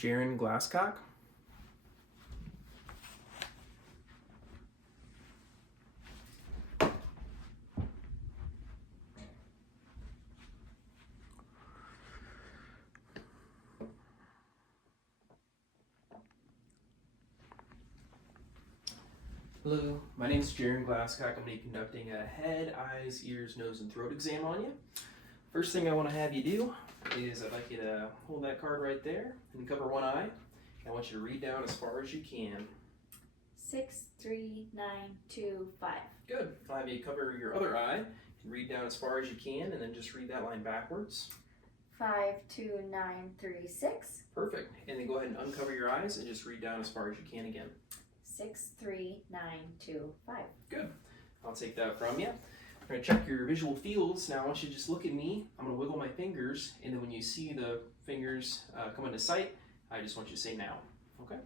Jaron Glasscock. Hello, my name is Jaron Glasscock. I'm going to be conducting a head, eyes, ears, nose, and throat exam on you. First thing I want to have you do is I'd like you to hold that card right there and cover one eye. I want you to read down as far as you can. 6, 3, 9, 2, 5. Good. I'll have you cover your other eye and read down as far as you can, and then just read that line backwards. 5, 2, 9, 3, 6. Perfect. And then go ahead and uncover your eyes and just read down as far as you can again. 6, 3, 9, 2, 5. Good. I'll take that from you. We're going to check your visual fields. Now I want you to just look at me. I'm going to wiggle my fingers, and then when you see the fingers come into sight, I just want you to say now. Okay?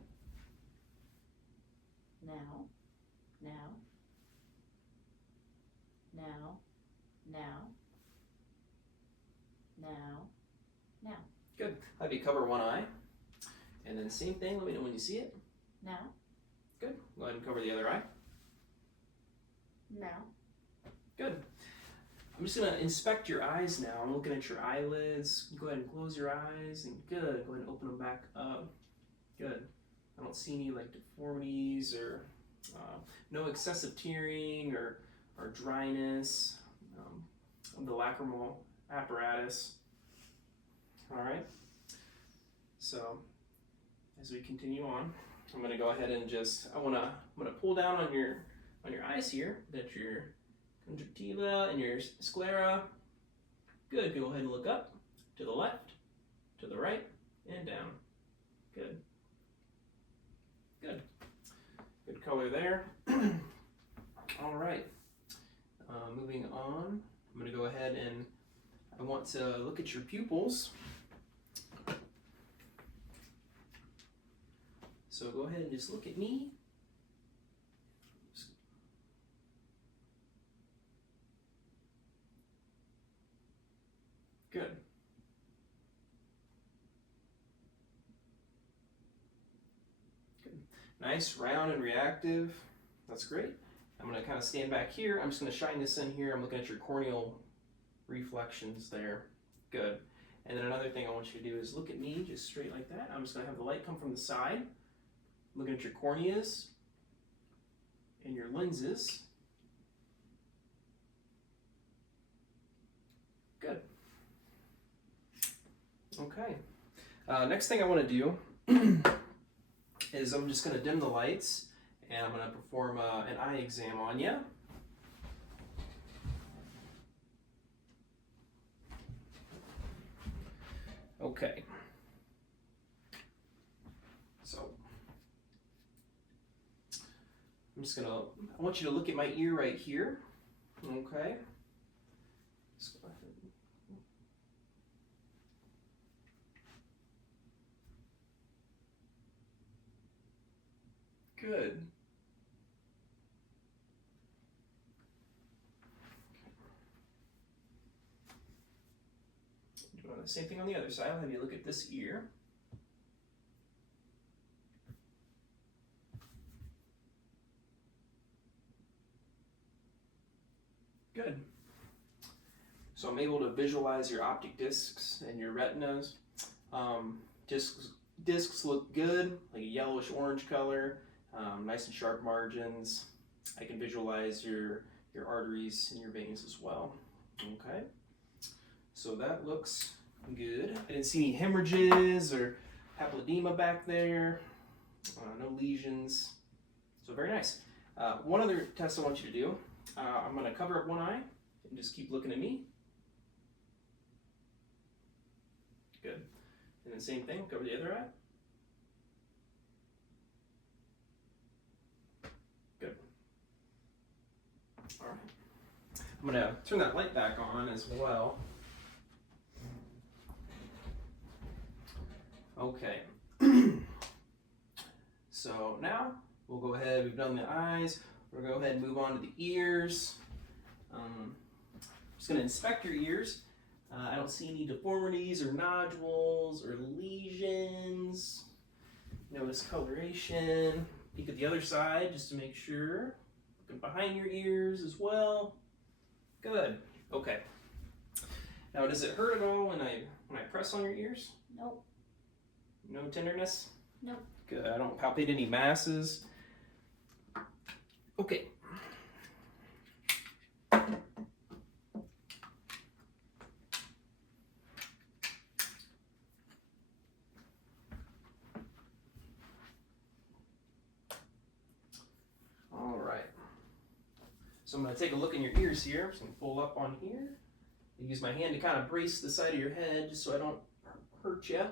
Now, now, now, now, now, now. Good. I'll have you cover one eye. And then same thing, let me know when you see it. Now, Good. Go ahead and cover the other eye. now. Good. I'm just going to inspect your eyes now. I'm looking at your eyelids. Go ahead and close your eyes. And good. Go ahead and open them back up. Good. I don't see any like deformities or no excessive tearing or dryness of the lacrimal apparatus. All right. So as we continue on, I'm going to go ahead and I'm going to pull down on your eyes here. That's your conjunctiva and your sclera. Good. Go ahead and look up, to the left, to the right, and down. Good. Good. Good color there. All right. Moving on, I'm going to go ahead and I want to look at your pupils. So go ahead and just look at me. Good. Good. Nice, round and reactive. That's great. I'm going to kind of stand back here. I'm just going to shine this in here. I'm looking at your corneal reflections there. Good. And then another thing I want you to do is look at me just straight like that. I'm just going to have the light come from the side. Looking at your corneas and your lenses. Good. Okay. Next thing I want to do is I'm just going to dim the lights and I'm going to perform an eye exam on you. Okay. So I want you to look at my ear right here. Okay. Let's go ahead. Good. Doing the same thing on the other side. I'll have you look at this ear. Good. So I'm able to visualize your optic discs and your retinas. Discs look good, like a yellowish orange color, nice and sharp margins. I can visualize your arteries and your veins as well. Okay. So that looks good. I didn't see any hemorrhages or papilledema back there. No lesions. So very nice. One other test I want you to do. I'm going to cover up one eye and just keep looking at me. Good. And then same thing, cover the other eye. Good. All right. I'm going to turn that light back on as well. Okay. So now we'll go ahead, we've done the eyes. We're going to go ahead and move on to the ears. Just going to inspect your ears. I don't see any deformities or nodules or lesions. No discoloration. Peek at the other side just to make sure. Looking behind your ears as well. Good. Okay. Now, does it hurt at all when I press on your ears? Nope. No tenderness? Nope. Good. I don't palpate any masses. Okay. All right. So I'm going to take a look in your ears here. I'm just going to pull up on here. Use my hand to kind of brace the side of your head just so I don't hurt you.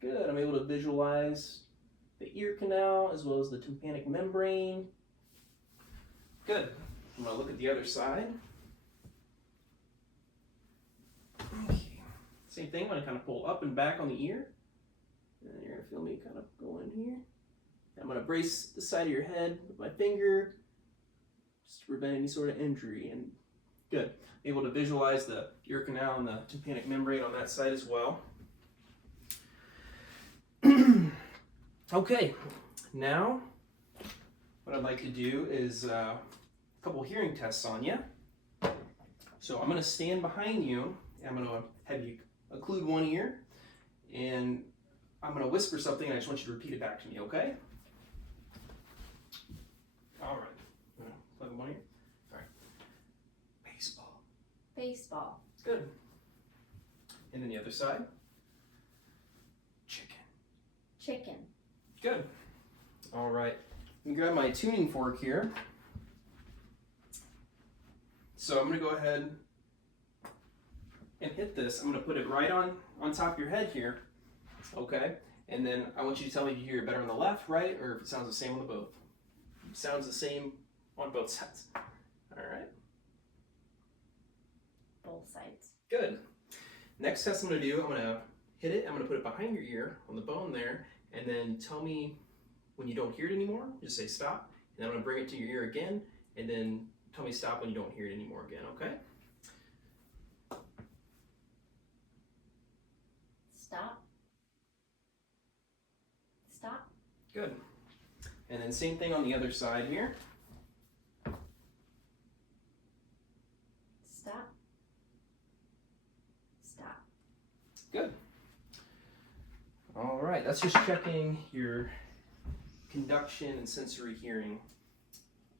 Good. I'm able to visualize the ear canal as well as the tympanic membrane. Good. I'm going to look at the other side. Okay. Same thing. I'm going to kind of pull up and back on the ear. And you're going to feel me kind of go in here. I'm going to brace the side of your head with my finger just to prevent any sort of injury. And good. Able to visualize the ear canal and the tympanic membrane on that side as well. Okay, now what I'd like to do is a couple hearing tests on you. So I'm going to stand behind you, and I'm going to have you occlude one ear, and I'm going to whisper something, and I just want you to repeat it back to me, okay? All right. I'm going to plug in one ear. All right. Baseball. Baseball. Good. And then the other side. Chicken. Chicken. Good. All right. Let me grab my tuning fork here. So I'm going to go ahead and hit this. I'm going to put it right on top of your head here. Okay. And then I want you to tell me if you hear it better on the left, right, or if it sounds the same on the both. It sounds the same on both sides. All right. Both sides. Good. Next test I'm going to do, I'm going to hit it. I'm going to put it behind your ear on the bone there. And then tell me when you don't hear it anymore, just say stop. And then I'm going to bring it to your ear again, and then tell me stop when you don't hear it anymore again, okay? Stop. Stop. Good. And then same thing on the other side here. Stop. Stop. Good. All right, that's just checking your conduction and sensory hearing.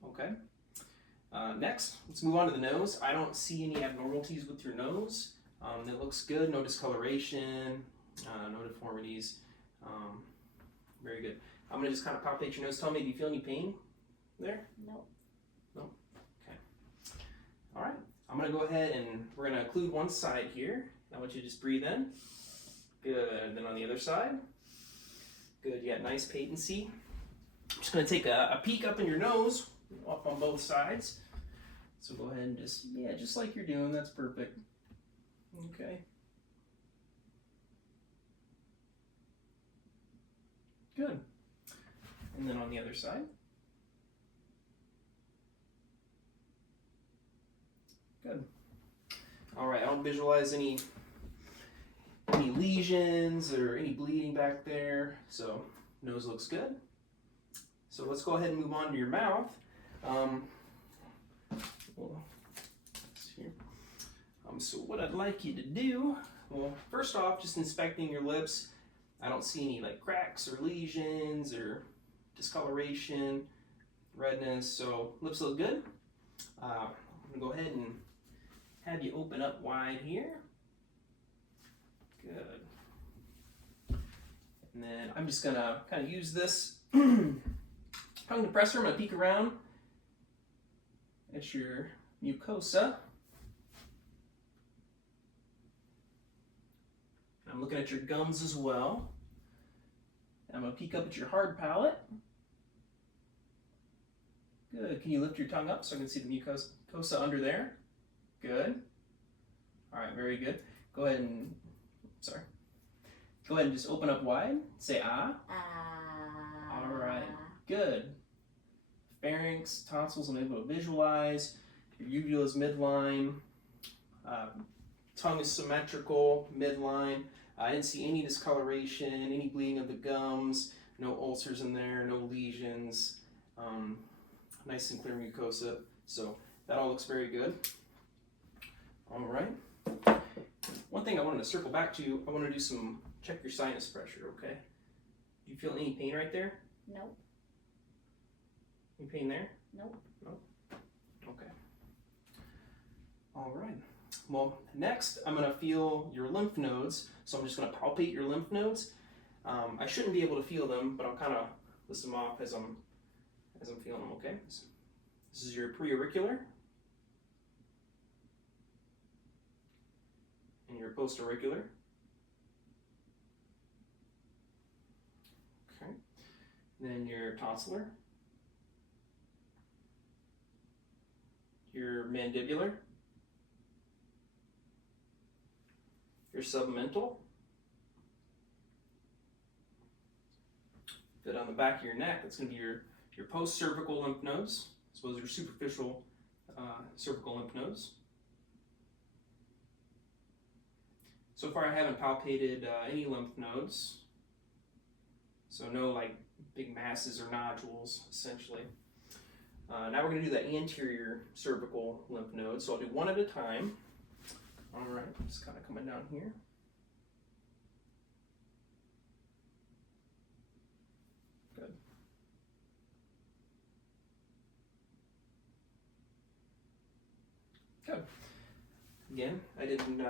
Okay. Next, let's move on to the nose. I don't see any abnormalities with your nose. It looks good, no discoloration, no deformities. Very good. I'm gonna just kind of palpate your nose. Tell me, do you feel any pain there? Nope. Nope. Okay. All right. I'm gonna go ahead and we're gonna occlude one side here. I want you to just breathe in. Good. And then on the other side. Good. You got nice patency. I'm just going to take a peek up in your nose, up on both sides. So go ahead and just like you're doing. That's perfect. Okay. Good. And then on the other side. Good. All right. I don't visualize any lesions or any bleeding back there, so nose looks good. So let's go ahead and move on to your mouth. So what I'd like you to do, well, first off, just inspecting your lips. I don't see any like cracks or lesions or discoloration, redness, so lips look good. I'm gonna go ahead and have you open up wide here. Good. And then I'm just gonna kind of use this tongue depressor. I'm gonna peek around at your mucosa. I'm looking at your gums as well. I'm gonna peek up at your hard palate. Good. Can you lift your tongue up so I can see the mucosa under there? Good. All right, very good. Go ahead and just open up wide. Say ah. Ah. All right, good. Pharynx, tonsils, I'm able to visualize. Your uvula is midline. Tongue is symmetrical, midline. I didn't see any discoloration, any bleeding of the gums, no ulcers in there, no lesions. Nice and clear mucosa. So that all looks very good. All right. One thing I wanted to circle back to, I want to do some, check your sinus pressure, okay? Do you feel any pain right there? Nope. Any pain there? Nope. Nope. Okay. All right. Well, next I'm going to feel your lymph nodes. So I'm just going to palpate your lymph nodes. I shouldn't be able to feel them, but I'll kind of list them off as I'm feeling them, okay? This is your preauricular and your postauricular. Okay. Then your tonsillar, your mandibular, your submental. Good, on the back of your neck, that's going to be your post-cervical lymph nodes, as well as your superficial cervical lymph nodes. So far I haven't palpated any lymph nodes, so no like big masses or nodules essentially. Now we're going to do the anterior cervical lymph nodes, so I'll do one at a time. All right, just kind of coming down here. Good. Good. Again, I didn't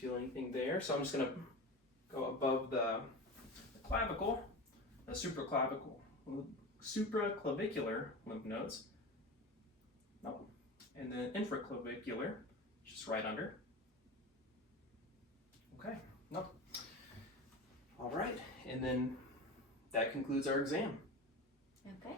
feel anything there, so I'm just gonna go above the clavicle, the supraclavicular lymph nodes. Nope. And then infraclavicular, just right under. Okay. Nope. All right, and then that concludes our exam. Okay.